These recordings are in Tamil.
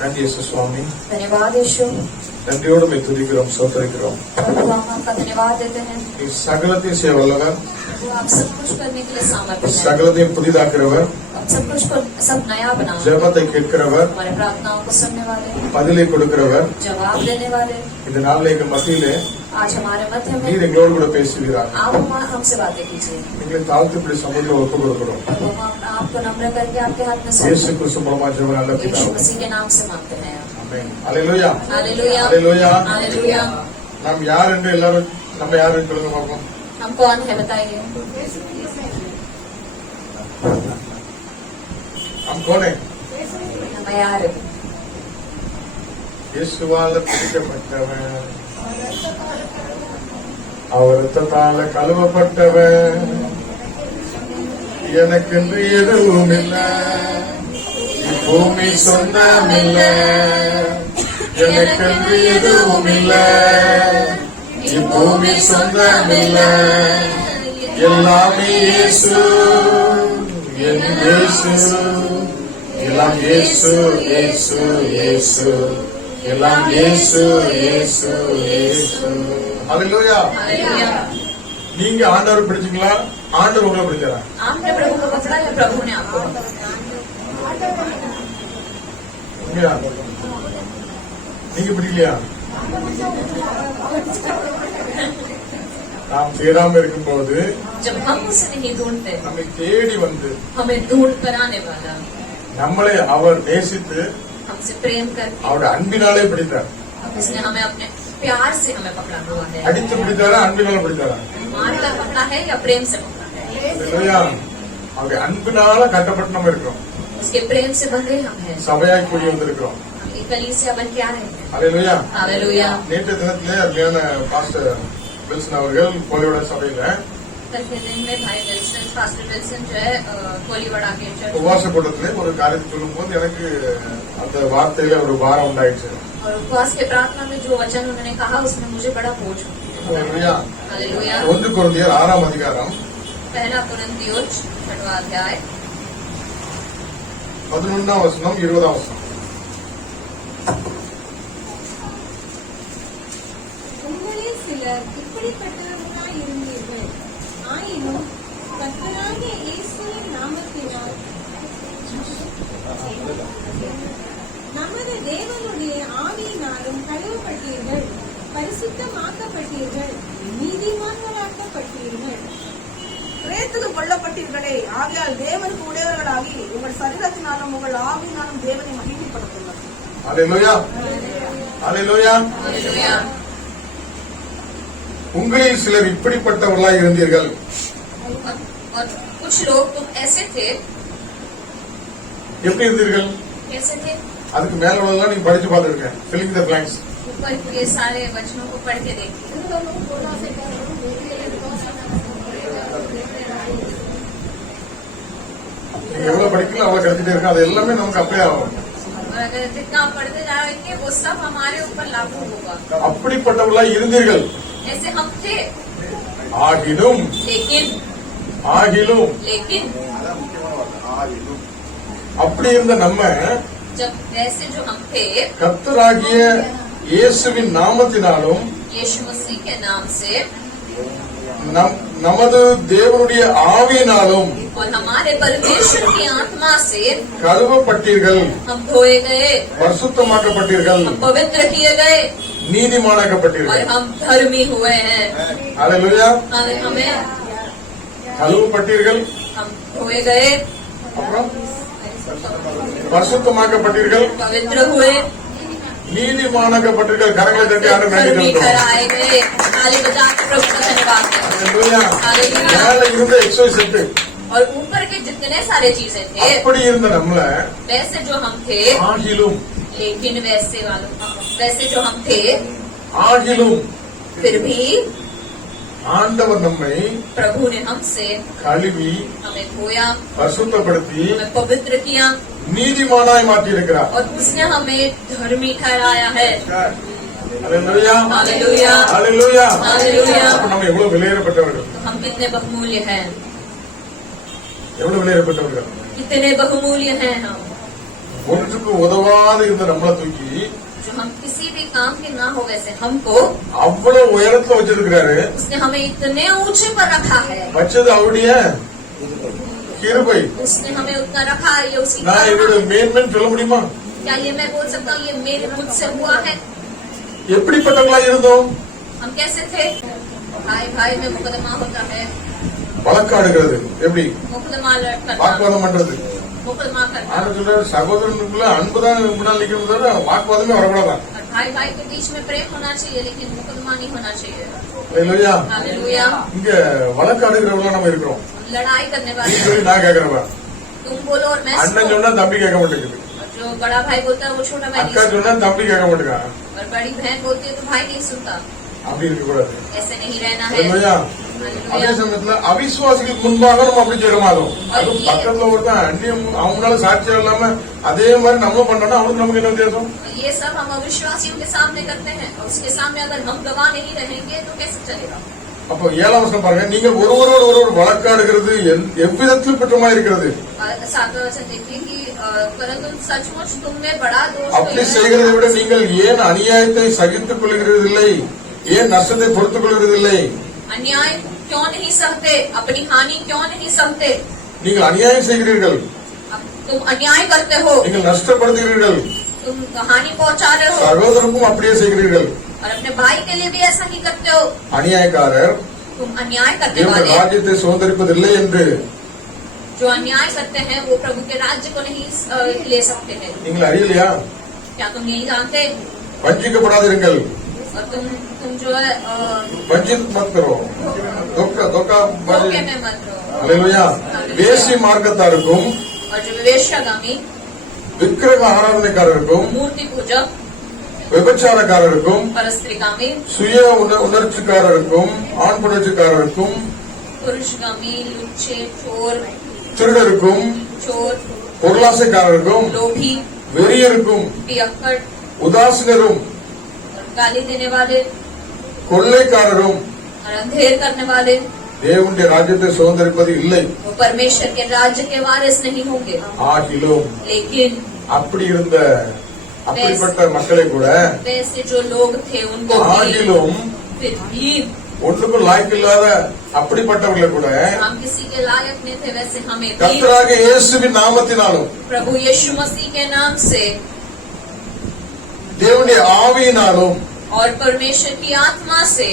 நன்றி இயேசு சுவாமி. धन्यवाद यीशु। நன்றியோடு மை துதிக்கிறோம், சோதரிக்கிறோம். प्रभु हम आपका धन्यवाद देते हैं। நீ சகலத்தையும் செய்ய வல்லவர், वो आप सब कुछ करने के लिए समर्पित हैं। சகலத்தையும் புதிதாக்குறவர், आप सब कुछ को सब नया बनाओ। ஜெபத்தை கேட்கிறவர், हमारे प्रार्थनाओं को सुनने वाले, பதிலை கொடுக்கிறவர். जवाब देने वाले, இந்த நாளில் எங்கள் மத்தியிலே आज हमारे मध्य में நீர் எங்களோடு கூட பேசுகிறார். आप हमसे बातें कीजिए। எங்களை தாழ்த்துப்படி சமூகத்தில் ஒப்பு கொடுக்கிறோம். हम आपको नम्र करके आपके हाथ में இயேசு सौंपते கிறிஸ்து மூலமா ஜெபம் நல்ல हैं। यीशु பிதாவே. मसीह के नाम से मांगते हैं। ஆமென். அல்லேலூயா. हालेलुया, அல்லேலூயா. हालेलुया। நாம் யார் என்று எல்லாரும் நம்ம யார் என்று சொல்லுங்க பார்ப்போம். हम कौन है बताइए? நாம் கோனே? हम यार இயேசுவால பிடிக்கப்பட்டவன், அவர் ரத்தத்தால கழுவப்பட்டவன், எனக்கென்று எதுவும் இல்லை, பூமி சொந்தம் இல்லை, எனக்கென்று எதுவும் இல்லை, பூமி சொந்தம் இல்லை, எல்லாமே இயேசு, என் இயேசு, எல்லாம் இயேசு, இயேசு, இயேசு, எல்லாம் இயேசு, இயேசு, இயேசு. அல்லேலூயா. हालेलुया। நீங்க ஆண்டவர் பிடிச்சீங்களா, ஆண்டவர் உங்களை பிடிச்சாரா? आपने प्रभु को पकड़ा या प्रभु ने आपको? உண்மையா? நீங்க பிடிக்கலையா? நாம் தேடாம இருக்கும்போது जब हम उसे नहीं ढूंढते, நம்மை தேடி வந்து हमें ढूंढ कर आने वाला, நம்மளை அவர் நேசித்து हमसे प्रेम करके, அவருடைய அன்பினாலே பிடித்தார். उसने हमें अपने प्यार से हमें पकड़ा हुआ है। அடித்து பிடித்தாரா, அன்பினால பிடித்தாரா? मारकर पकड़ा है या प्रेम से पकड़ा है? அல்லேலூயா. அவருடைய அன்பினால கட்டப்பட்டு நம்ம இருக்கிறோம், उसके प्रेम से बंधे हम हैं। சபையாய் கூடி வந்திருக்கிறோம். हम एक कलीसिया बन के आए हैं। அல்லேலூயா. हालेलुया। நேற்று தினத்திலே அருமையான பாஸ்டர் வில்சன் அவர்கள் கோலியோட சபையில कल के दिन में भाई विल्सन, पास्टर विल्सन जो है कोलीवाड़ा के चर्च உபவாச கூட்டத்திலே ஒரு காரியத்தை சொல்லும் போது எனக்கு அந்த வார்த்தையில ஒரு பாரம் உண்டாயிடுச்சு. और उपवास के प्रार्थना में जो वचन उन्होंने कहा उसमें मुझे बड़ा बोझ हो गया। அல்லேலூயா. हालेलुया। 1 கொரிந்தியர் 6ஆம் அதிகாரம் पहला कुरिन्थियों 6वां अध्याय 11ஆம் வசனம் 20ஆம் வசனம். உங்களில் சிலர் இப்படிப்பட்டவர்களாய் இருந்தீர்கள். ஆயினும் கர்த்தராகிய இயேசுவின் நாமத்தினால் நமது தேவனுடைய ஆவியினாலும் கழுவப்பட்டீர்கள், பரிசுத்தமாக்கப்பட்டீர்கள், நீதிமான்களாக்கப்பட்டீர்கள். பிரேத்துக்கு கொல்லப்பட்டீர்களே, ஆகையால் தேவனுக்கு உடையவர்களாகி உங்கள் சரீரத்தினாலும் உங்கள் ஆவியினாலும் தேவனை மகிமைப்படுத்துங்கள். அல்லேலூயா. அல்லேலூயா. हालेलुया। உங்களில் சிலர் இப்படிப்பட்டவர்களாய் இருந்தீர்கள். और कुछ लोग तुम ऐसे थे, எப்படி இருந்தீர்கள்? कैसे थे? அதுக்கு மேல உள்ளதெல்லாம் நீங்க படிச்சு பார்த்துருக்கேன். Filling the blanks. ऊपर के सारे वचनों को पढ़ के देखिए। நீங்க எவ்வளவு படிக்கலாம் அவ்வளவு கிடைச்சிட்டே இருக்கு. அது எல்லாமே நமக்கு அப்ளை ஆகும். और अगर जितना पढ़ते जाएंगे वो सब हमारे ऊपर लागू होगा। அப்படிப்பட்டவர்களாய் இருந்தீர்கள். ऐसे हम थे, ஆகிலும் लेकिन அப்படி இருந்த நம்ம जब वैसे जो हम थे, கர்த்தராகிய இயேசுவின் நாமத்தினாலும் यीशु मसीह के नाम से நமது தேவனுடைய ஆவியினாலும் और हमारे परमेश्वर की आत्मा से கழுவப்பட்டீர்கள், हम धोए गए, பரிசுத்தமாக்கப்பட்டீர்கள், हम पवित्र किए गए और நீதிமானாக்கப்பட்டீர்கள். हम धर्मी हुए हैं। அல்லேலூயா. हमें கழுவப்பட்டீர்கள், हम धोए गए, அப்புறம் பரிசுத்தமாக்கப்பட்டீர்கள், पवित्र हुए, நீதிமானாக்கப்பட்டீர்கள். கரங்களை தட்டி ஆண்டு நன்றி धर्मी சொல்றோம். कराए गए। ताली बजा के प्रभु का धन्यवाद करें। அல்லேலூயா. हालेलुया। மேல இருந்த XYZ और ऊपर के जितने सारे चीजें थे, அப்படி இருந்த நம்மள वैसे जो हम थे, ஆகிலும் लेकिन वैसे जो हम थे, ஆகிலும் फिर भी ஆண்டவர் நம்மை प्रभु ने हमसे கழுவி हमें धोया, பரிசுத்தப்படுத்தி हमें पवित्र किया நீதிமானாய் மாற்றி இருக்கிறார். और उसने हमें धर्मी ठहराया है। அல்லேலூயா. हालेलुया। அல்லேலூயா. हालेलुया। அப்ப நம்ம எவ்வளவு விலையேறப்பட்டவர்கள், तो हम कितने बहुमूल्य हैं, எவ்வளவு விலையேறப்பட்டவர்கள். कितने बहुमूल्य हैं हम। ஒன்றுக்கு உதவாத இருந்த நம்மளை தூக்கி जो हम किसी भी काम के ना हो वैसे हमको அவ்வளவு உயரத்துல வச்சிருக்கிறாரு. उसने हमें इतने ऊंचे पर रखा है. வச்சது அவருடைய கிருபை. उसने हमें उतना रखा है, ये उसी நான் இதோட மேன்மைன்னு சொல்ல முடியுமா? क्या ये मैं बोल सकता हूँ ये मेरे मुझसे हुआ है? எப்படிப்பட்டவங்களா இருந்தோம்? हम कैसे थे? भाई भाई में मुकदमा होता है. வழக்காடுகிறது எப்படி? मुकदमा करना, வாக்குவாதம் பண்றது. मुकदमा करना. ஆனா சொல்றாரு சகோதரனுக்குள்ள அன்புதான் முன்னால் நிற்கும் தவிர வாக்குவாதமே வரக்கூடாதான். और भाई भाई के बीच में प्रेम होना चाहिए लेकिन मुकदमा नहीं होना चाहिए. இல்லையா? हालेलुया. இங்க வழக்காடுகிறவங்களா நம்ம இருக்கிறோம். लड़ाई करने நீ वाले சொல்லி நான் கேட்கிறவா. तुम बोलो और मैं அண்ணன் सुनूं. சொன்னா தம்பி கேட்க மாட்டேங்குது. जो बड़ा भाई बोलता है वो छोटा भाई नहीं அக்கா सुनता. சொன்னா தம்பி கேட்க மாட்டேங்கான். और बड़ी बहन बोलती है तो भाई नहीं सुनता. அப்படி இருக்க கூடாது. ऐसे नहीं रहना है. இல்லையா? அதே हालेलुया. சமயத்துல அவிசுவாசிகளுக்கு முன்பாக நம்ம அப்படி செய்யறோம். அது பக்கத்துல ஒருத்தன் அந்நியம் அவங்களால சாட்சியம் இல்லாம அதே மாதிரி நம்ம பண்ணோம்னா அவனுக்கு நமக்கு என்ன வித்தியாசம்? ये सब हम अविश्वासियों के सामने करते हैं और उसके सामने अगर हम गवाह नहीं रहेंगे तो कैसे चलेगा? அப்போ 7ஆம் வசனம் பாருங்க, நீங்கள் ஒருவரோடு ஒருவர் வழக்காடுகிறது எவ்விதத்தில் குற்றமா இருக்கிறது? 7वां वचन देखिए कि परंतु सचमुच तुम में बड़ा दोष அப்படி செய்கிறதை விட நீங்கள் ஏன் அநியாயத்தை சகித்துக் கொள்கிறதில்லை? ஏன் நஷ்டத்தை பொறுத்துக் கொள்கிறதில்லை? अन्याय क्यों नहीं सहते? अपनी हानि क्यों नहीं सहते? நீங்கள் அநியாயம் செய்கிறீர்கள், तुम अन्याय करते हो, நீங்கள் நஷ்டப்படுத்துகிறீர்கள், तुम हानि पहुंचा रहे हो சகோதரனுக்கும் அப்படியே செய்கிறீர்கள். और अपने भाई के लिए भी ऐसा ही करते हो. அநியாயக்காரர் तुम अन्याय करने தேவனுடைய वाले ராஜ்யத்தை சுதந்திரிப்பதில்லை என்று जो अन्याय करते हैं वो प्रभु के राज्य को नहीं ले सकते हैं. நீங்கள் அறியலையா? क्या तुम नहीं जानते? வஞ்சிக்கப்படாதிருங்கள். और तुम जो है वंचित मत करो. धोखा धोखे में मत रहो. அல்லேலூயா. வேசி மார்க்கத்தாருக்கும் और जो वेश्यागामी, விக்கிரக ஆராதனைக்காரருக்கும் मूर्ति पूजक, விபச்சாரக்காரருக்கும் परस्त्रीगामी, சுய உணர்ச்சிக்காரருக்கும் ஆண் புணர்ச்சிக்காரருக்கும் पुरुषगामी, लुच्चे, चोर, திருடருக்கும் चोर, பொருளாசைக்காரருக்கும் लोभी, வெறியருக்கும் पियक्कड़, உதாசீனரும் और गाली देने वाले கொள்ளைக்காரரும் और अंधेर करने वाले தேவனுடைய ராஜ்யத்தை சுதந்திரிப்பது இல்லை. वो परमेश्वर के राज्य के वारिस नहीं होंगे. ஆகிலும் लेकिन அப்படி இருந்த அப்படிப்பட்ட மக்களை கூட वैसे जो लोग थे उनको भी, ஆகிலும் फिर भी ஒன்றுக்கும் லாய்க்கில்லாத அப்படிப்பட்டவர்களை கூட हम किसी के लायक नहीं थे वैसे हमें भी கர்த்தராக இயேசுவின் நாமத்தினாலும் प्रभु यीशु मसीह के नाम से தேவனுடைய ஆவியினாலும் और परमेश्वर की आत्मा से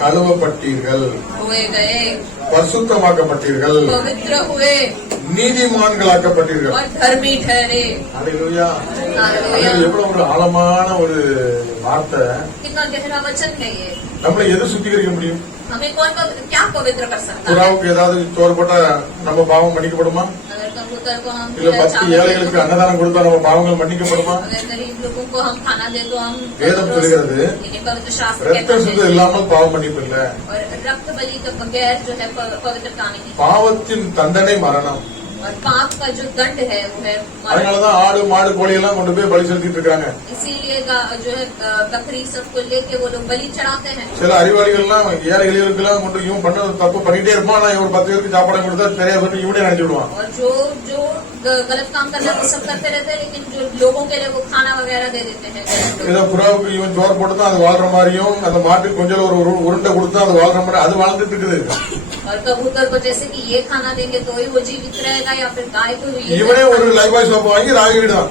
கழுவப்பட்டீர்கள், हुए गए, பரிசுத்தமாக்கப்பட்டீர்கள், पवित्र हुए நீதிமான்களாக்கப்பட்டீர்கள். और धर्मी ठहरे. அல்லேலூயா. हालेलुया. அது எவ்வளவு ஒரு ஆழமான ஒரு வார்த்தை. कितना गहरा वचन है ये. நம்மளை எது சுத்திகரிக்க முடியும்? हमें कौन क्या पवित्र कर सकता है? புறாவுக்கு ஏதாவது சோறு போட்டா நம்ம பாவம் மன்னிக்கப்படுமா? अगर कबूतर को हम இல்ல 10 ஏழைகளுக்கு அன்னதானம் கொடுத்தா நம்ம பாவங்கள் மன்னிக்கப்படுமா? अगर गरीब लोगों को हम खाना दे तो हम வேதம் சொல்கிறது लेकिन पवित्र शास्त्र ரத்தம் कहता சிந்து है இல்லாமல் பாவம் மன்னிப்பு இல்ல. और रक्त बलि के बगैर जो है पवित्रता नहीं. பாவத்தின் தண்டனை மரணம். और पाप का जो दंड है वो है मरण. அதனாலதான் ஆடு மாடு கோழி எல்லாம் கொண்டு போய் பலி செலுத்திட்டு இருக்காங்க. इसीलिए जो है बकरी सबको लेके वो लोग बलि चढ़ाते हैं. சில அறிவாளிகள் எல்லாம் ஏழை எளியவர்களுக்கு எல்லாம் கொண்டு இவன் பண்ண தப்பு பண்ணிட்டே இருப்பான், நான் இவன் 10 பேருக்கு சாப்பாடு கொடுத்தா தெரியாது சொல்லி இவனே நினைச்சு விடுவான். और जो गलत काम करना वो सब करते रहते हैं लेकिन जो लोगों के लिए वो खाना वगैरह दे देते हैं. ஏதோ புறாவுக்கு இவன் சோறு போட்டு அது வாழ்ற மாதிரியும் அந்த மாட்டுக்கு கொஞ்சம் ஒரு உருண்டை கொடுத்தா அது வாழ்ற மாதிரி அது வாழ்ந்துட்டு இருக்குது. और कबूतर को जैसे कि ये खाना देंगे तो ही वो जीवित रहेगा या फिर गाय को ये இவனே ஒரு லைஃப் பாய் சோப்பு வாங்கி ராகிடுதான்.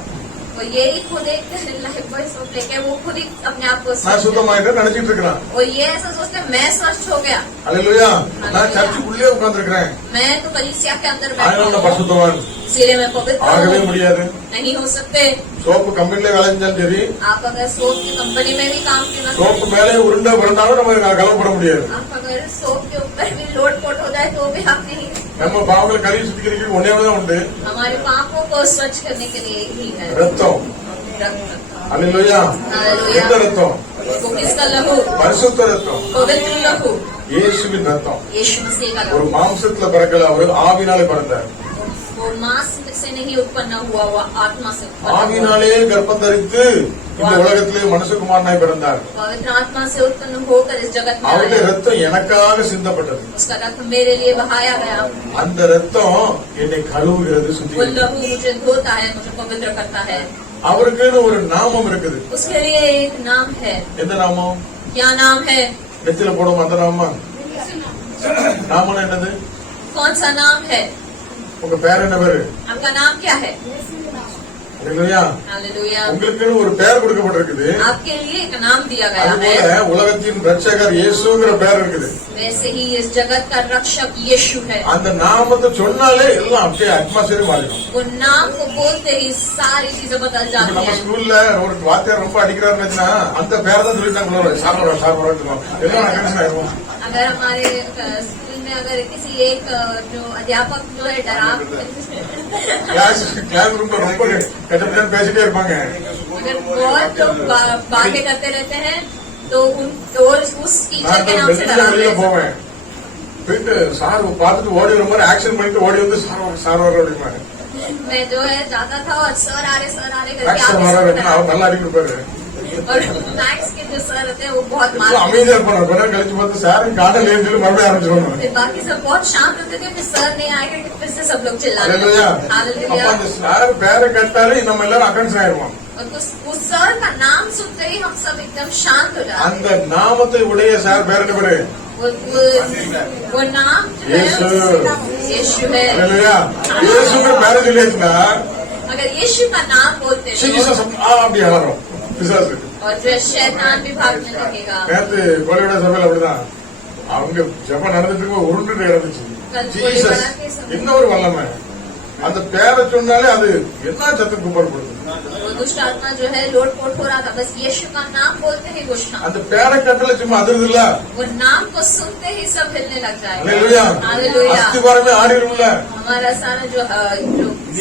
वो यही खुद एक लाइफ बॉय सोप लेके वो खुद ही अपने आप को நான் சுத்தமாயிட்டு நினைச்சிட்டு இருக்கிறான். और ये ऐसा सोचते हैं मैं स्वस्थ हो गया, அல்லேலூயா. நான் சர்ச்சுக்குள்ளே உட்கார்ந்து இருக்கிறேன், मैं तो कलीसिया के अंदर அதனால बैठा நான் हूँ பரிசுத்தவான். इसीलिए मैं पवित्र ஆகவே हूँ. முடியாது. नहीं हो सकते. சோப்பு கம்பெனில வேலை செஞ்சாலும் சரி, आप अगर सोप की कंपनी में भी काम करना சோப்பு மேலே உருண்டை விழுந்தாலும் நம்ம கலவப்பட முடியாது. आप अगर सोप के ऊपर भी लोड पोट हो जाए तो भी आप नहीं. நம்ம பாவங்களை கழுவி சுத்திக்கிறதுக்கு ஒன்னே தான் உண்டு, हमारे पापों को स्वच्छ करने के लिए ही है ரத்தம். रक्त. அல்லேலூயா. हालेलुया. இந்த ரத்தம் वो किसका लहू? பரிசுத்த ரத்தம், पवित्र लहू இயேசுவின் ரத்தம். यीशु मसीह का ஒரு लहू. மாம்சத்துல பிறக்கல, அவர் ஆவினாலே பிறந்தார். वो वो मांस से नहीं उत्पन्न हुआ, वो आत्मा से उत्पन्न हुआ। ஆவினாலே கர்ப்பம் தரித்து இந்த உலகத்திலே மனுஷகுமாரனாய் பிறந்தார். पवित्र आत्मा से उत्पन्न होकर इस जगत में அவருடைய आए। ரத்தம் எனக்காக சிந்தப்பட்டது. उसका रक्त मेरे लिए बहाया गया। அந்த ரத்தம் என்னை கழுவுகிறது, वो சுத்திகரிக்கிறது. लहू मुझे धोता है, मुझे पवित्र करता है। அவருக்குன்னு ஒரு நாமம் இருக்குது. उसके लिए एक नाम है। எந்த நாமம்? क्या नाम है? நெத்தில போடும் அந்த நாமமா? நாமம் என்னது? कौन सा नाम है? உங்க பேர் என்ன பேரு? आपका नाम क्या है? அல்லேலூயா. हालेलुया। உங்களுக்குன்னு ஒரு பேர் கொடுக்கப்பட்டிருக்குது. आपके लिए एक नाम दिया गया அதுபோல है। உலகத்தின் ரட்சகர் இயேசுங்கிற பேர் இருக்குது. वैसे ही इस जगत का रक्षक यीशु है। அந்த நாமத்தை சொன்னாலே எல்லாம் அப்படியே அட்மாஸ்பியர் மாறிடும். वो नाम को बोलते ही सारी चीजें बदल இப்ப जाती நம்ம हैं। ஸ்கூல்ல ஒரு வாத்தியார் ரொம்ப அடிக்கிறாருன்னா அந்த பேரை தான் சொல்லிட்டாங்க, சார் வரும் எல்லாம் நான் கன்சன் ஆயிடுவோம். अगर हमारे स्कूल में अगर किसी एक जो अध्यापक जो है डरा கிளாஸ் ரூம்ல ரொம்ப கட்டப்பட்டு பேசிட்டே இருப்பாங்க. अगर बहुत लोग बातें करते रहते हैं तो और उस टीचर के नाम से நான் வெளியில डराते हैं। போவேன், போயிட்டு சார் பார்த்துட்டு ஓடி வர மாதிரி ஆக்ஷன் பண்ணிட்டு ஓடி வந்து சார் வர அப்படிமா मैं जो है जाता था और सर आ रहे करके ஆக்ஷன் आगे வர से அவர் நல்லா அடிக்க இருப்பாரு. और मैथ्स के जो सर होते हैं वो बहुत ரொம்ப मारते அமைதியா இருப்பாங்க. கொஞ்ச நேரம் கழிச்சு பார்த்து சார் காடல் ஏன்னு சொல்லி மறுபடியும் ஆரம்பிச்சிருவாங்க. थे। बाकी सब बहुत शांत होते थे, फिर सर नहीं आएगा कि फिर से सब लोग चिल्लाने அல்லேலூயா. लगे। அப்ப हालेलुया। அந்த சார் பேரை கேட்டாலே நம்ம எல்லாரும் அக்கன்ஸ் ஆயிடுவோம். और उस सर का नाम सुनते ही हम सब एकदम शांत हो जाते அந்த நாமத்தை உடைய சார் பேர் என்ன பேரு? हैं। वो नाम जो है यीशु। यीशु है। அல்லேலூயா. இயேசுங்கிற பேரை சொல்லியாச்சுன்னா अगर यीशु का नाम बोलते हैं ஜீசஸ் அப்படி ஆகிறோம் பிசாசு. और जो है शैतान भी भागने लगेगा। நேத்து கோலியோட சபையில் அப்படிதான் அவங்க ஜபம் நடந்துட்டு இருக்க உருண்டு இறந்துச்சு. ஜீசஸ் என்ன ஒரு வல்லமை. அந்த பேரை சொன்னாலே அது என்ன சத்து கூப்பிடப்படுது. वो दुष्ट आत्मा जो है लोटपोट हो रहा था, बस यीशु का नाम बोलते ही वो शांत। அந்த பேரை கட்டல சும்மா அதிர்து இல்ல. वो नाम को सुनते ही सब हिलने लग அல்லேலூயா. जाएगा। हालेलुया। அஸ்திபாரமே ஆடிடும்ல. हमारा सारा जो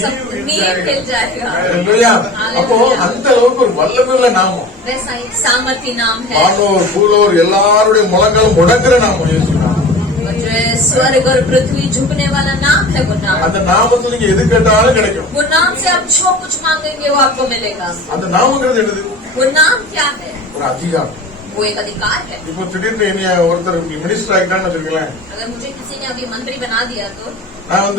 सब नींव हिल जाएगा। அல்லேலூயா. அப்போ அந்த அளவுக்கு ஒரு வல்லமை உள்ள நாமம். वैसा एक सामर्थी नाम है। வானோர் பூலோர் எல்லாருடைய முழங்காலும் முடங்குற நாமம் இயேசு நாமம். और जो है स्वर्ग और पृथ्वी झुकने वाला नाम है वो नाम। அந்த நாமத்துல நீங்க எது கேட்டாலும் கிடைக்கும். वो नाम से आप जो कुछ मांगेंगे वो आपको मिलेगा। அந்த நாமங்கிறது என்னது? वो नाम क्या है? ஒரு அதிகாரம். वो एक अधिकार है। இப்போ திடீர்னு என்னைய ஒருத்தர் மினிஸ்டர் ஆகிட்டான்னு வச்சிருக்கீங்களேன். अगर मुझे किसी ने अभी मंत्री बना दिया तो நான்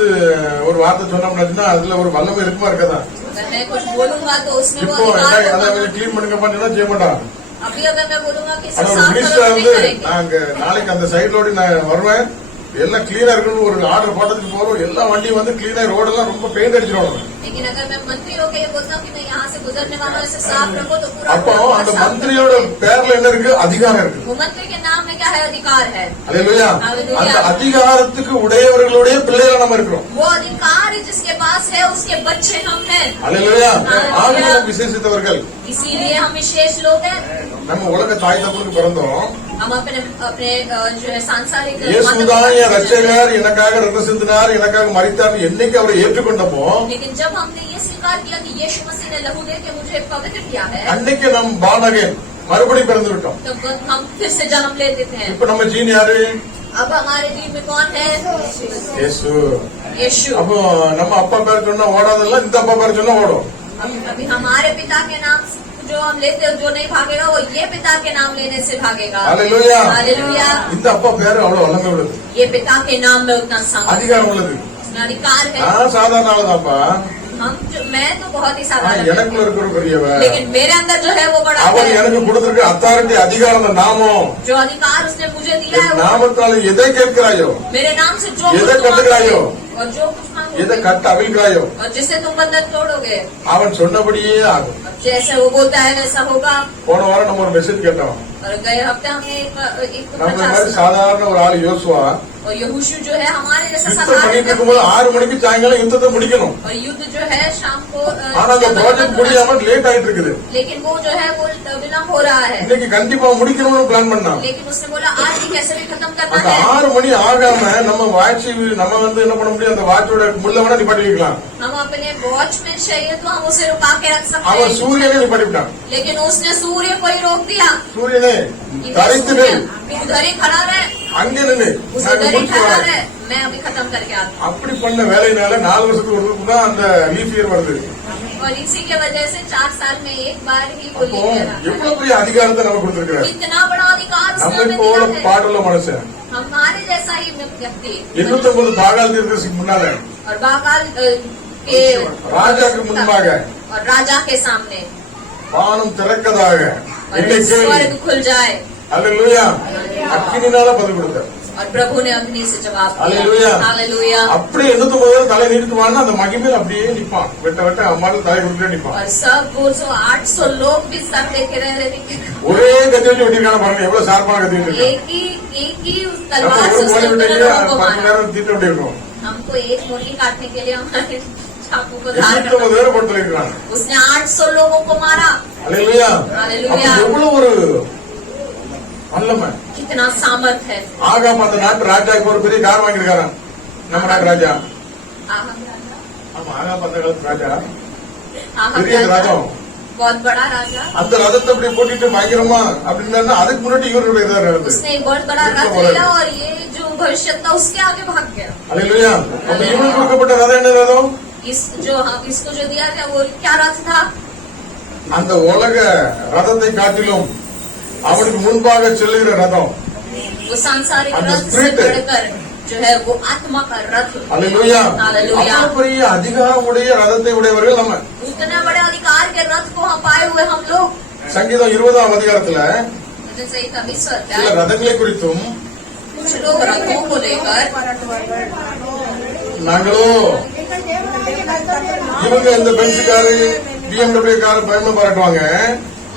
ஒரு வார்த்தை சொன்னோம்னா அதுல ஒரு வல்லமை இருக்குமா இருக்காதா? अगर मैं कुछ बोलूंगा तो उसमें वो இப்போ अधिकार அதை होगा। கொஞ்சம் கிளீன் பண்ணுங்க பண்ணா செய்ய மாட்டான். अभी अगर मैं बोलूंगा कि इसे ஆனா ஒரு साफ மினிஸ்டர் करो तो வந்து नहीं करेंगे। நாங்க நாளைக்கு அந்த சைட்லோட நான் வருவேன், எல்லாம் கிளீனா இருக்கணும் ஒரு ஆர்டர் போட்டதுக்கு போறோம், எல்லா வண்டியும் வந்து கிளீனா ரோடெல்லாம் ரொம்ப பெயிண்ட் அடிச்சிடணும். लेकिन अगर मैं मंत्री होकर ये बोलता हूँ कि मैं यहाँ से गुजरने वाला हूँ, इसे साफ रखो तो पूरा அப்போ पूरा அந்த साफ மந்திரியோட பேர்ல என்ன இருக்கு? அதிகாரம் இருக்கு. वो मंत्री के नाम में क्या है? अधिकार है। அல்லேலூயா. அல்லேலூயா. அந்த அதிகாரத்துக்கு உடையவர்களுடைய பிள்ளைகளா நம்ம இருக்கிறோம். वो अधिकार जिसके पास है उसके बच्चे हम हैं। அல்லேலூயா. அல்லேலூயா. ஆவியில விசேஷித்தவர்கள். इसीलिए हम विशेष लोग हैं। நம்ம உலக தாய் தப்புக்கு பிறந்தோம். हम अपने अपने जो है सांसारिक இயேசுதான் என் ரட்சகர், எனக்காக ரத்தம் சிந்தினார், எனக்காக மரித்தார் என்னைக்கு அவரை ஏற்றுக்கொண்டப்போ लेकिन जब हमने ये स्वीकार किया कि यीशु मसीह ने लहू दे के मुझे पवित्र किया है, அன்னைக்கு நம் பானகன் மறுபடியும் பிறந்து விட்டோம். तब हम फिर से जन्म ले लेते हैं। இப்ப நம்ம ஜீன் யாரு? अब हमारे जीव में कौन है? இயேசு. यीशु। அப்போ நம்ம அப்பா பேர் சொன்னா ஓடாதெல்லாம் இந்த அப்பா பேர் சொன்னா ஓடும். अभी हमारे पिता के नाम जो हम लेते हैं जो नहीं भागेगा वो ये पिता के नाम लेने से भागेगा। அல்லேலூயா. हालेलुया। இந்த அப்பா பேரு அவ்வளவு வல்லமை உள்ளது, ये पिता के नाम में उतना सामर्थ्य, அதிகாரம் உள்ளது. उसमें अधिकार है। நான் சாதாரண ஆளுதான்ப்பா. मैं तो बहुत ही ஆனா साधारण हूँ, எனக்குள்ள இருக்கிற பெரியவன் लेकिन मेरे अंदर जो है वो बड़ा அவர் है। எனக்கு கொடுத்திருக்க அத்தாரிட்டி அதிகாரம் அந்த நாமம். जो अधिकार उसने मुझे दिया है वो நாமத்தால் எதை கேட்கிறாயோ, मेरे नाम से जो எதை कुछ கட்டுகிறாயோ, मांगोगे और जो कुछ எதை मांगोगे கட்ட அவிழ்கிறாயோ और जिससे तुम बंधन तोड़ोगे அவன் சொன்னபடியே ஆகும். और जैसे वो बोलता है वैसा होगा। போன வாரம் நம்ம ஒரு மெசேஜ் கேட்டோம். और गए हफ्ते हमने एक நம்ம மாதிரி 50 சாதாரண ஒரு ஆள் யோசுவா और यहोशू जो है हमारे जैसा யுத்தம் साधारण பண்ணிட்டு இருக்கும்போது 6 மணிக்கு சாயங்காலம் யுத்தத்தை முடிக்கணும். और युद्ध जो है शाम को ஆனா அந்த ப்ராஜெக்ட் முடியாம லேட் ஆயிட்டு இருக்குது. लेकिन वो जो है वो विलम्ब हो रहा है। இன்னைக்கு கண்டிப்பா முடிக்கணும்னு பிளான் பண்ணான். लेकिन उसने बोला आज ही कैसे भी खत्म करना அந்த है। 6 மணி ஆகாம நம்ம வாட்ச் நம்ம வந்து என்ன பண்ண முடியும்? அந்த வாட்சோட முள்ள வேணா நிப்பாட்டி வைக்கலாம். हम अपने वॉच में चाहिए तो हम उसे रुका के रख सकते அவன் हैं, சூரியனை நிப்பாட்டி விட்டான். लेकिन उसने सूर्य को ही रोक दिया। சூரியனே कि தரித்து सूर्य, நில், उधर ही खड़ा रहे, அங்கே நின்று उसे நாங்க उधर ही முடிச்சு खड़ा வரோம். रहे, मैं अभी खत्म करके आता அப்படி பண்ண வேலையினால 4 வருஷத்துக்கு ஒரு தான் அந்த லீஃப் இயர் வருது. हूँ और इसी के वजह से 4 साल में एक बार ही वो அப்போ लेके आता है। எவ்வளவு பெரிய அதிகாரத்தை நம்ம கொடுத்திருக்கிறார். इतना बड़ा अधिकार उसने நம்மை हमें போல दिया है। பாடுள்ள மனுஷன் हमारे जैसा ही व्यक्ति 250 பாகால் தீர்க்கதரிசிக்கு முன்னால और बाकाल के ராஜாக்கு முன்பாக और राजा के सामने வானம் திறக்கதாக और என்னை கேள்வி. स्वर्ग खुल जाए அல்லேலூயா. அக்கினினால பதில் கொடுத்தார். और प्रभु ने अग्नि से जवाब हालेलुया। दिया। हालेलुया। அப்படியே 850 தலை நீட்டுவான்னா அந்த மகிமையில் அப்படியே நிப்பான். வெட்ட வெட்ட அம்மாள் தலை கொடுத்துட்டே நிப்பான். और सब वो जो 800 लोग भी सब देखे रह रहे थे कि ஒரே கத்தி வச்சு வெட்டிருக்கான பாருங்க எவ்வளவு ஷார்ப்பான கத்தி வச்சிருக்கான். एक ही उस तलवार से उसने ஒரு उतने लोगों को 10 मारा। நேரம் தீட்டு வெட்டிருக்கோம். हमको एक मुर्गी काटने के लिए हमारे चाकू को धार 850 करना। பேரை போட்டு இருக்கான். उसने 800 लोगों को मारा। அல்லேலூயா. हालेलुया। அப்ப எவ்வளவு ஒரு வல்லமை. कितना सामर्थ है। ஆகாம் அந்த நாட்டு ராஜாக்கு ஒரு பெரிய கார் வாங்கியிருக்காராம். நம்ம நாட்டு ராஜா. आहा, ஆமா ஆகாம் அந்த காலத்து ராஜா. आहा, பெரிய ரதம். बहुत बड़ा राजा। அந்த ரதத்தை அப்படி போட்டுட்டு பயங்கரமா அப்படின்னா அதுக்கு முன்னாடி இவருடைய இதாக நடந்தது. उसने एक बहुत बड़ा रथ लिया और ये जो भविष्य था उसके आगे भाग गया। அல்லேலூயா. அப்ப இவனுக்கு கொடுக்கப்பட்ட ரதம் என்ன ரதம்? इसको जो दिया था वो क्या रथ था? அந்த உலக ரதத்தை காட்டிலும் அவனுக்கு முன்பாக செல்லுகிற ரதம். वो सांसारिक And the रथ से spirit. बढ़कर जो है वो आत्मा का रथ। அல்லேலூயா. हालेलुया। அவ்வளவு பெரிய அதிகாரம் உடைய ரதத்தை உடையவர்கள் நம்ம. उतने बड़े अधिकार के रथ को हम पाए हुए हम लोग। சங்கீதம் 20ஆம் அதிகாரத்துல मुझे सही था 20 சில अध्याय। ரதங்களை குறித்தும் कुछ लोग रथों को लेकर பாராட்டுவார்கள். நாங்களோ எங்கள் தேவனாகிய கர்த்தர் இவங்க இந்த பென்ஸ் காரு BMW காரு பயமா பாராட்டுவாங்க.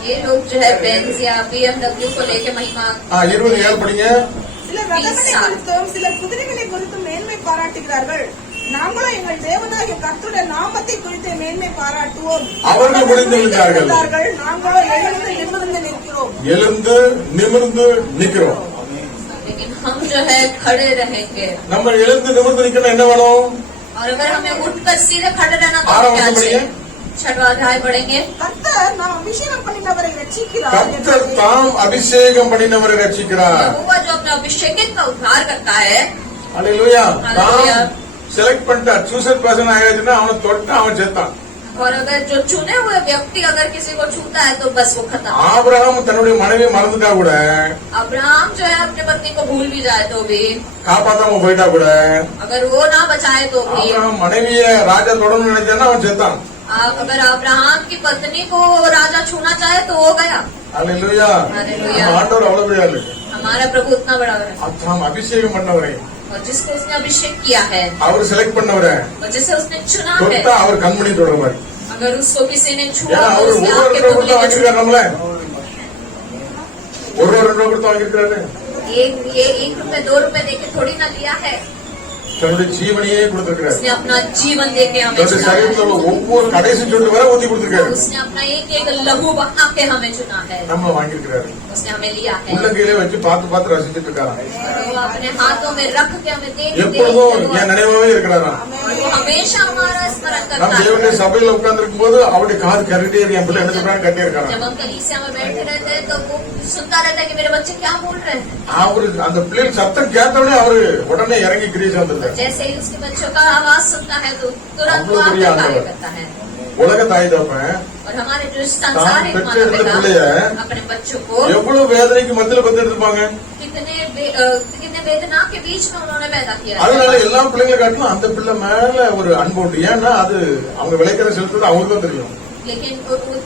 ये लोग जो है बेंज या BMW को लेके महिमा 20 ஏழு படிங்க. சிலர் ரதங்களை குறித்தும் சிலர் குதிரைகளை குறித்தும் மேன்மை பாராட்டுகிறார்கள். நாங்களோ எங்கள் தேவனாகிய கர்த்தருடைய நாமத்தை குறித்து மேன்மை பாராட்டுவோம். அவர்கள் முடிந்து விழுந்தார்கள். நாங்களோ எழுந்து நிமிர்ந்து நிற்கிறோம். எழுந்து நிமிர்ந்து நிக்கிறோம். लेकिन हम जो है खड़े रहेंगे। நம்ம எழுந்து நிமிர்ந்து நிக்கணும் என்ன வேணும்? और अगर हमें उठकर सीधे खड़े रहना तो आराम क्या से बढ़िए। चाहिए? 6वां अध्याय पढ़ेंगे। கர்த்தர் நாம் அபிஷேகம் பண்ணினவரை ரட்சிக்கிறார். கர்த்தர் தாம் அபிஷேகம் பண்ணினவரை ரட்சிக்கிறார். यहोवा जो अपने अभिषेकित का उद्धार करता है। அல்லேலூயா. हालेलुया। தாம் செலக்ட் பண்ணிட்டா சூசட் பர்சன் ஆயாச்சுன்னா அவனை தொட்டா அவன் செத்தான். और अगर जो चुने हुए व्यक्ति अगर किसी को छूता है तो बस वो खत्म। ஆபிரகாம் தன்னுடைய மனைவியை மறந்துட்டா கூட अब्राहम जो है अपने पत्नी को भूल भी जाए तो भी, காப்பாத்தாம போயிட்டா கூட अगर वो ना बचाए तो भी, ஆபிரகாம் மனைவிய ராஜா தொடர்ந்து நினைச்சான்னா அவன் செத்தான். अगर अब्राहम की पत्नी को राजा छूना चाहे तो वो गया। அல்லேலூயா. हालेलुया। நம்ம ஆண்டவர் அவ்வளவு பெரிய ஆளு. हमारा प्रभु उतना बड़ा है தாம் அபிஷேகம் பண்ணவரை और जिसको उसने अभिषेक किया है அவர் செலக்ட் பண்ணவரை और जिसे उसने चुना है, தொட்டா அவர் கண்மணி தொடர மாதிரி. अगर उसको किसी ने ஏன்னா छुआ तो அவர் उसने ஒரு आपके ரூபா पुतले கொடுத்து को வாங்கியிருக்காரு நம்மள. ஒரு ரூபா 2 ரூபா கொடுத்து வாங்கியிருக்காரு. ये 1 रुपए 2 रुपए देके थोड़ी ना लिया है। தன்னுடைய ஜீவனையே கொடுத்திருக்கிறார். उसने अपना जीवन देके हमें தன்னுடைய चुना சரீரத்தில் है। உள்ள ஒவ்வொரு கடைசி சொட்டு வரை ஊத்தி கொடுத்திருக்காரு. उसने अपना एक लहू बहा के हमें चुना है। நம்ம வாங்கியிருக்கிறாரு. उसने हमें लिया है உள்ளங்கையிலே வச்சு பார்த்து பார்த்து ரசிச்சிட்டு இருக்காராம். और वो अपने हाथों में रख के हमें देख எப்பொழுதும் என் நினைவாவே இருக்கிறாராம். और वो हमेशा हमारा स्मरण நம்ம करता தேவனுடைய है। சபையில உட்கார்ந்து இருக்கும்போது அவருடைய காது கரடியே என் பிள்ளை என்ன சொல்றான்னு கட்டே இருக்காராம். जब हम कलीसिया में बैठे रहते हैं तो वो सुनता रहता है कि मेरे बच्चे क्या बोल रहे हैं। அவரு அந்த பிள்ளைகள் சத்தம் கேட்டவுடனே அவரு உடனே இறங்கி கிரியை சேர்ந்துட்டார். जैसे ही उसके बच्चों का आवाज सुनता है तो तुरंत वो हम लोग आपका कार्य भी करता है। உலக தாய் தகப்பன் और हमारे जो संसारिक ताम माता बच्चे पिता पिल्ले हैं। अपने बच्चों को எவ்வளவு வேதனைக்கு மத்தியில பத்து எடுத்துப்பாங்க. कितने वेदना के बीच में उन्होंने पैदा किया है। அதனால எல்லா பிள்ளைங்களை காட்டிலும் அந்த பிள்ளை மேல ஒரு அன்பு உண்டு. ஏன்னா அது அவங்க விளைக்கிற செலுத்துறது அவங்களுக்கு தான் தெரியும். लेकिन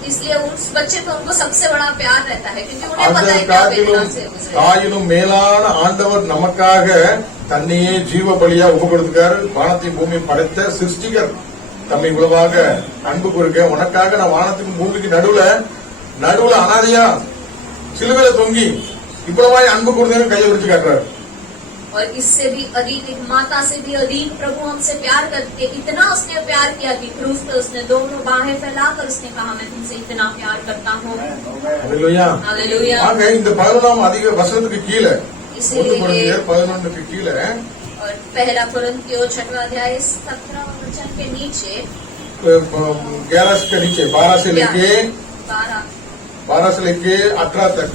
इसलिए उस बच्चे पे उनको सबसे बड़ा प्यार रहता है क्योंकि उन्हें पता அதை है क्या वेदना காட்டிலும் से गुजरे। தாயிலும் மேலான ஆண்டவர் நமக்காக தன்னையே ஜீவ பலியா ஒப்பு கொடுத்துக்காரு. வானத்தையும் பூமி படைத்த சிருஷ்டிகர் தம்மை இவ்வளவாக அன்பு கொடுக்க உனக்காக நான் வானத்துக்கும் பூமிக்கு நடுவுல அனாதையா சிலுவையில தொங்கி இவ்வளவாய் அன்பு கொடுத்தேன்னு கையை விரிச்சு காட்டுறாரு. और इससे भी अधिक एक माता से भी अधिक प्रभु हमसे प्यार करते, इतना उसने प्यार किया कि क्रूस पे उसने दोनों बाहें फैलाकर उसने कहा मैं तुमसे इतना प्यार करता हूँ। அல்லேலூயா. हालेलुया। ஆக இந்த 11ஆம் அதிக வசனத்துக்கு கீழே इसीलिए 11க்கு கீழே और पहला कुरिन्थियों 6वां अध्याय 17 वचन के नीचे 11 के नीचे 12 से लेके 12 18 तक